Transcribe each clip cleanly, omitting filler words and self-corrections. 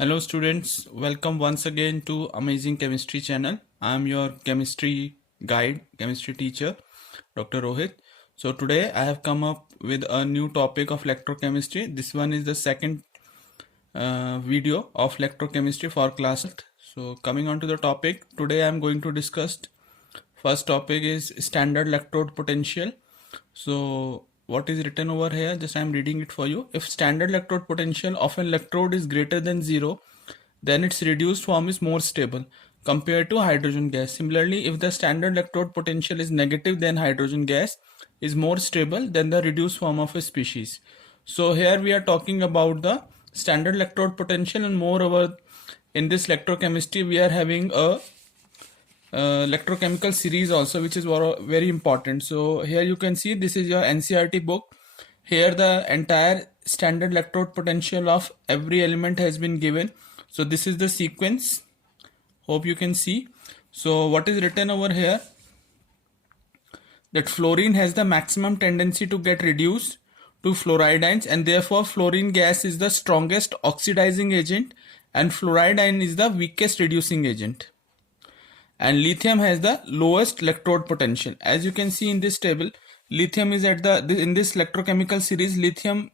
Hello students, welcome once again to Amazing Chemistry channel. I am your chemistry guide, chemistry teacher, Dr. Rohit. So today I have come up with a new topic of electrochemistry. This one is the second video of electrochemistry for class. So coming on to the topic, today I am going to discuss first topic is standard electrode potential. So what is written over here, just I am reading it for you. If standard electrode potential of an electrode is greater than 0, then its reduced form is more stable compared to hydrogen gas. Similarly, if the standard electrode potential is negative, then hydrogen gas is more stable than the reduced form of a species. So here we are talking about the standard electrode potential, and moreover in this electrochemistry we are having a electrochemical series also, which is very important. So here you can see this is your NCERT book. Here the entire standard electrode potential of every element has been given. So this is the sequence, hope you can see. So what is written over here, that fluorine has the maximum tendency to get reduced to fluoride ions, and therefore fluorine gas is the strongest oxidizing agent and fluoride ion is the weakest reducing agent. And lithium has the lowest electrode potential. As you can see in this table, lithium is at in this electrochemical series, lithium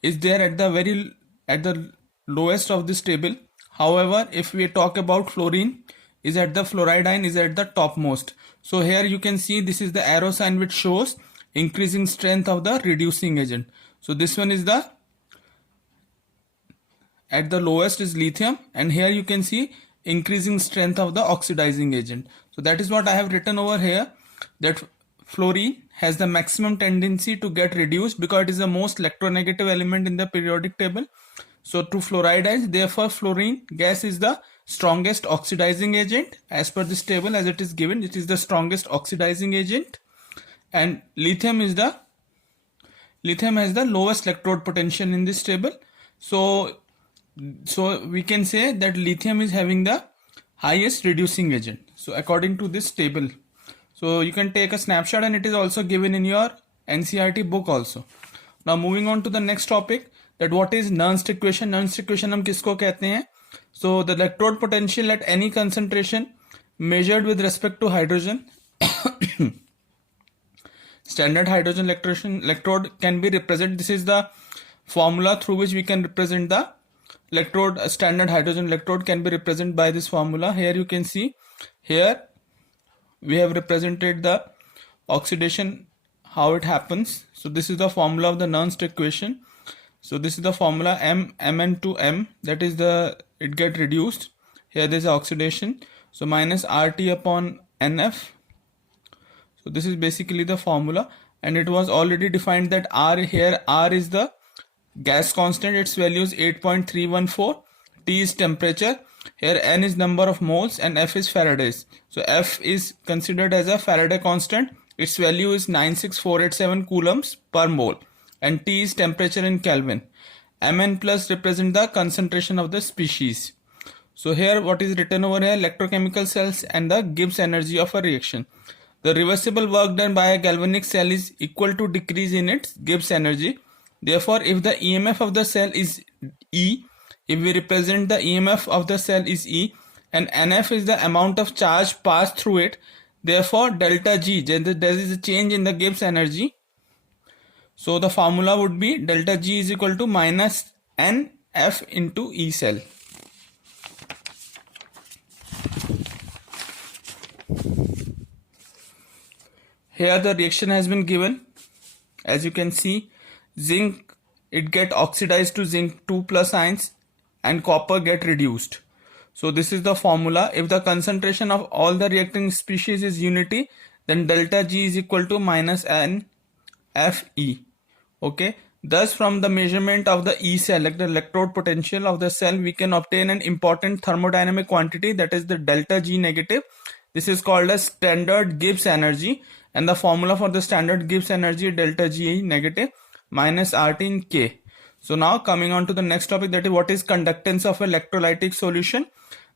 is there at the lowest of this table. However, if we talk about fluorine, is at the fluoride ion is at the topmost. So here you can see this is the arrow sign which shows increasing strength of the reducing agent. So this one is the at the lowest is lithium, and here you can see increasing strength of the oxidizing agent. So that is what I have written over here, that fluorine has the maximum tendency to get reduced because it is the most electronegative element in the periodic table. So to fluoride ions, therefore fluorine gas is the strongest oxidizing agent as per this table, as it is given. It is the strongest oxidizing agent, and lithium has the lowest electrode potential in this table. So we can say that lithium is having the highest reducing agent, so according to this table. So you can take a snapshot, and it is also given in your NCERT book also. Now moving on to the next topic, that what is Nernst equation. Nernst equation हम किसको कहते हैं? So the electrode potential at any concentration measured with respect to hydrogen standard hydrogen electrode can be represented. This is the formula through which we can represent the electrode. Standard hydrogen electrode can be represented by this formula. Here you can see, here we have represented the oxidation, how it happens. So this is the formula of the Nernst equation. So this is the formula Mn to M, that is it get reduced. Here there is oxidation, so minus RT upon NF. So this is basically the formula, and it was already defined that R is the gas constant, its value is 8.314, T is temperature, here N is number of moles, and F is Faraday's. So F is considered as a Faraday constant, its value is 96487 coulombs per mole, and T is temperature in Kelvin. Mn plus represent the concentration of the species. So here what is written over here, electrochemical cells and the Gibbs energy of a reaction. The reversible work done by a galvanic cell is equal to decrease in its Gibbs energy. Therefore, if the EMF of the cell is E, if we represent the EMF of the cell is E, and NF is the amount of charge passed through it, therefore delta G, there is a change in the Gibbs energy. So the formula would be delta G is equal to minus NF into E cell. Here the reaction has been given. As you can see, zinc, it get oxidized to zinc 2 plus ions, and copper get reduced. So this is the formula. If the concentration of all the reacting species is unity, then delta G is equal to minus NFE. Okay. Thus from the measurement of the E cell, like the electrode potential of the cell, we can obtain an important thermodynamic quantity, that is the delta G negative. This is called as standard Gibbs energy, and the formula for the standard Gibbs energy, delta G negative minus RT in K. So now coming on to the next topic, that is what is conductance of electrolytic solution.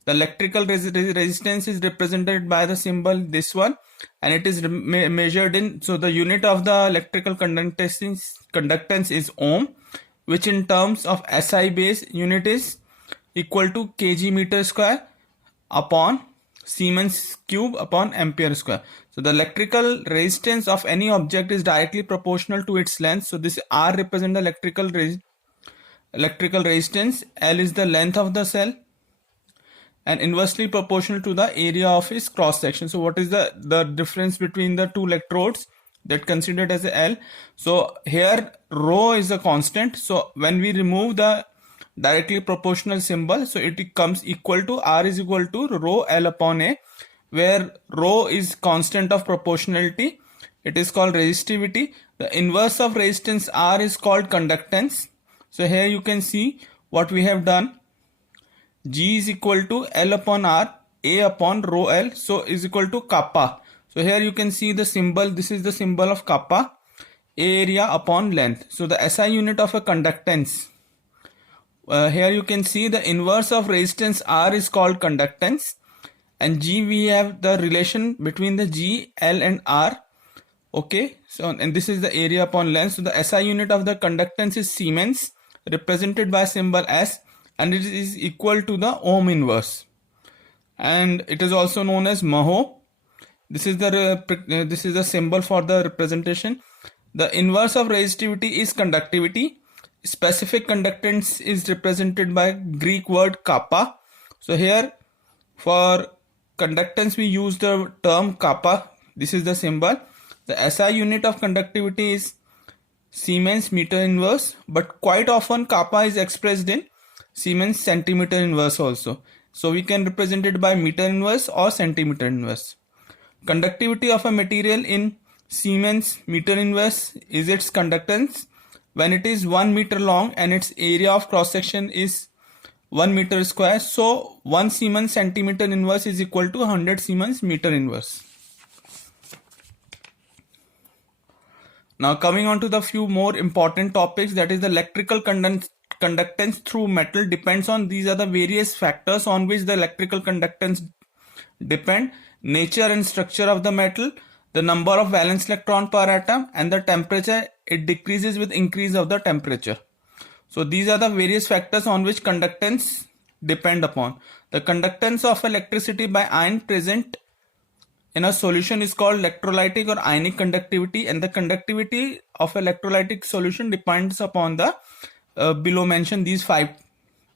The electrical resistance is represented by the symbol this one, and it is measured in, so the unit of the electrical conductance is ohm, which in terms of SI base unit is equal to kg meter square upon Siemens cube upon ampere square. So the electrical resistance of any object is directly proportional to its length. So this R represents the electrical resistance, L is the length of the cell, and inversely proportional to the area of its cross section. So what is the difference between the two electrodes that considered as a L? So here rho is a constant. So when we remove the directly proportional symbol, so it becomes equal to R is equal to rho L upon A, where rho is constant of proportionality. It is called resistivity. The inverse of resistance R is called conductance. So here you can see what we have done. G is equal to L upon R, A upon rho L, so is equal to kappa. So here you can see the symbol, this is the symbol of kappa, area upon length. So the SI unit of a conductance, here you can see the inverse of resistance R is called conductance, and G we have the relation between the G, L and R. Okay, so and this is the area upon length. So the SI unit of the conductance is Siemens, represented by symbol S, and it is equal to the ohm inverse, and it is also known as mho. This is the symbol for the representation. The inverse of resistivity is conductivity. Specific conductance is represented by Greek word kappa. So here for conductance we use the term kappa. This is the symbol. The SI unit of conductivity is Siemens meter inverse, but quite often kappa is expressed in Siemens centimeter inverse also. So we can represent it by meter inverse or centimeter inverse. Conductivity of a material in Siemens meter inverse is its conductance when it is 1 meter long and its area of cross section is 1 meter square. So 1 Siemens centimeter inverse is equal to 100 Siemens meter inverse. Now coming on to the few more important topics, that is the electrical conductance through metal depends on, these are the various factors on which the electrical conductance depend: nature and structure of the metal, the number of valence electron per atom, and the temperature. It decreases with increase of the temperature. So these are the various factors on which conductance depend upon. The conductance of electricity by ion present in a solution is called electrolytic or ionic conductivity, and the conductivity of electrolytic solution depends upon the below mentioned these 5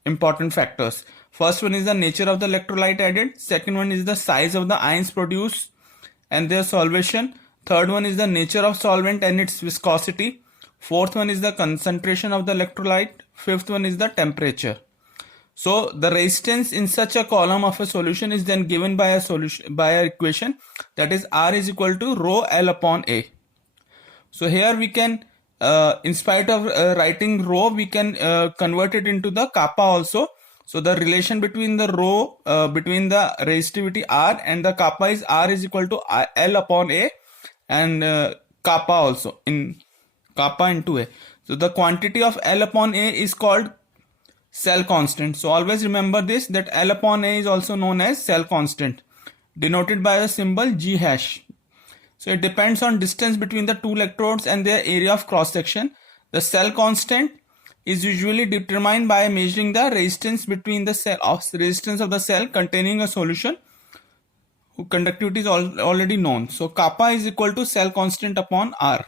important factors. First one is the nature of the electrolyte added. Second one is the size of the ions produced and their solvation. Third one is the nature of solvent and its viscosity. Fourth one is the concentration of the electrolyte. Fifth one is the temperature. So the resistance in such a column of a solution is then given by a equation, that is R is equal to rho L upon A. So here we can in spite of writing rho, we can convert it into the kappa also. So the relation between the rho, between the resistivity R and the kappa is R is equal to L upon A, and kappa also, in kappa into A. So the quantity of L upon A is called cell constant. So always remember this, that L upon A is also known as cell constant, denoted by the symbol G hash. So it depends on distance between the two electrodes and their area of cross section. The cell constant is usually determined by measuring the resistance between the cell resistance of the cell containing a solution. Conductivity is already known. So kappa is equal to cell constant upon R.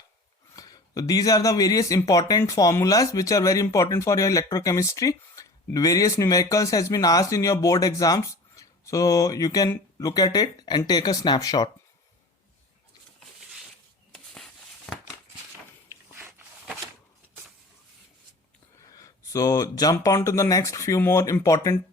So these are the various important formulas which are very important for your electrochemistry. Various numericals has been asked in your board exams. So you can look at it and take a snapshot. So jump on to the next few more important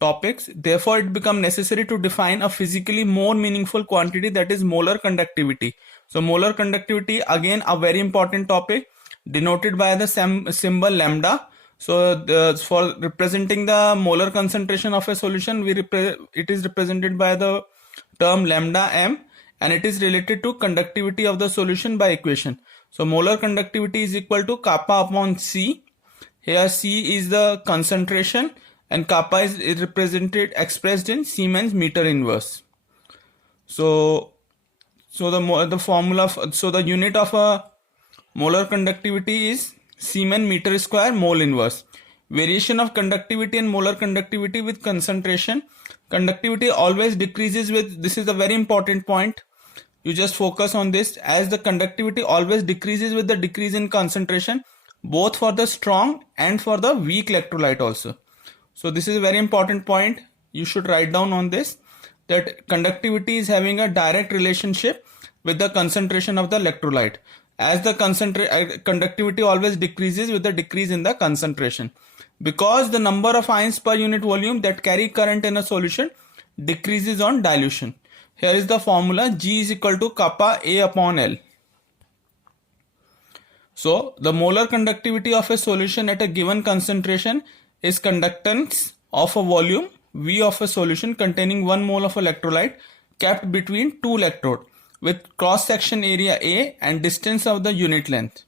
topics. Therefore, it becomes necessary to define a physically more meaningful quantity, that is molar conductivity. So molar conductivity, again a very important topic, denoted by the symbol lambda. So for representing the molar concentration of a solution, it is represented by the term lambda m, and it is related to conductivity of the solution by equation. So molar conductivity is equal to kappa upon C. Here C is the concentration and kappa is expressed in Siemens meter inverse. So the formula, so the unit of a molar conductivity is Siemens meter square mole inverse, variation of conductivity and molar conductivity with concentration. Conductivity always decreases with, this is a very important point, you just focus on this, as the conductivity always decreases with the decrease in concentration, both for the strong and for the weak electrolyte also. So this is a very important point, you should write down on this, that conductivity is having a direct relationship with the concentration of the electrolyte, as the conductivity always decreases with the decrease in the concentration, because the number of ions per unit volume that carry current in a solution decreases on dilution. Here is the formula, G is equal to kappa A upon L. So the molar conductivity of a solution at a given concentration is conductance of a volume V of a solution containing 1 mole of electrolyte kept between two electrodes with cross section area A and distance of the unit length.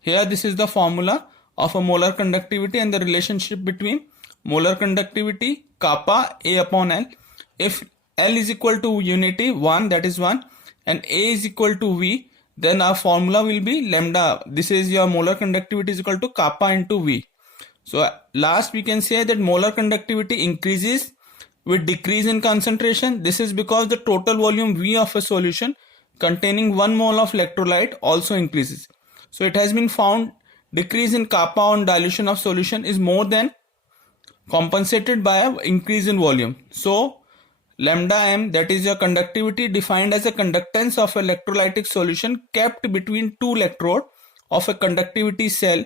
Here this is the formula of a molar conductivity and the relationship between molar conductivity kappa A upon L. If L is equal to unity 1, that is 1, and A is equal to V, then our formula will be lambda. This is your molar conductivity is equal to kappa into V. So last we can say that molar conductivity increases with decrease in concentration. This is because the total volume V of a solution containing 1 mole of electrolyte also increases. So it has been found decrease in kappa on dilution of solution is more than compensated by an increase in volume. So lambda m, that is your conductivity, defined as a conductance of electrolytic solution kept between two electrodes of a conductivity cell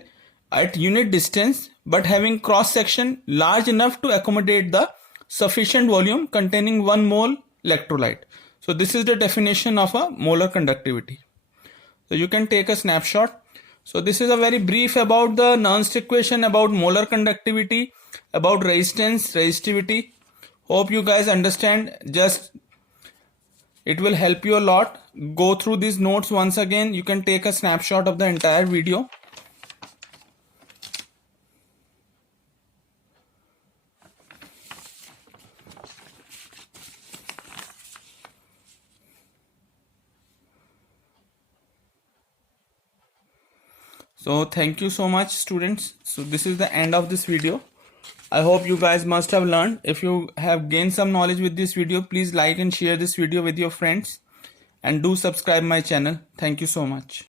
at unit distance but having cross section large enough to accommodate the sufficient volume containing 1 mole electrolyte. So this is the definition of a molar conductivity. So you can take a snapshot. So this is a very brief about the Nernst equation, about molar conductivity, about resistance, resistivity. Hope you guys understand. Just it will help you a lot. Go through these notes once again. You can take a snapshot of the entire video. So thank you so much, students. So this is the end of this video. I hope you guys must have learned. If you have gained some knowledge with this video, please like and share this video with your friends and do subscribe my channel. Thank you so much.